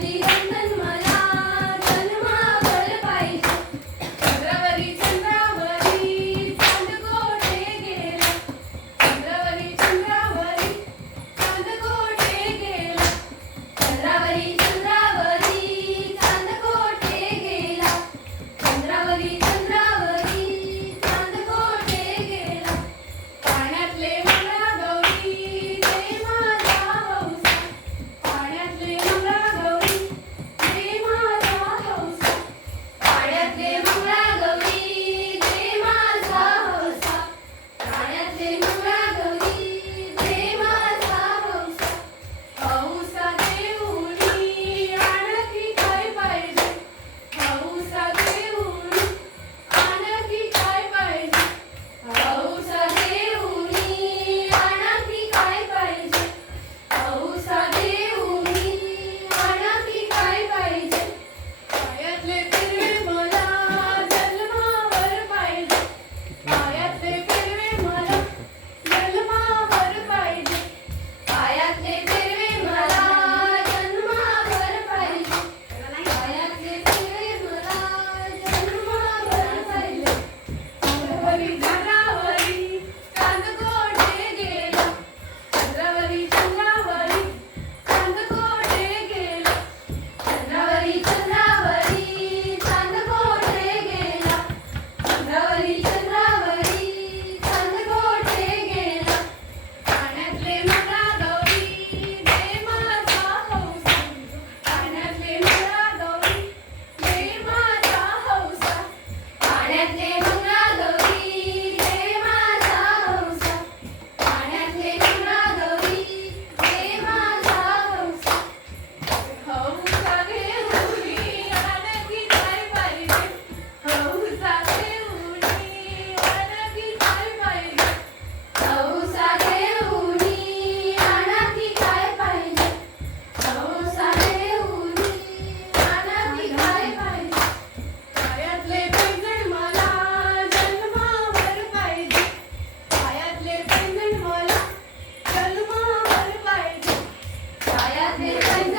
happy. Happy birthday.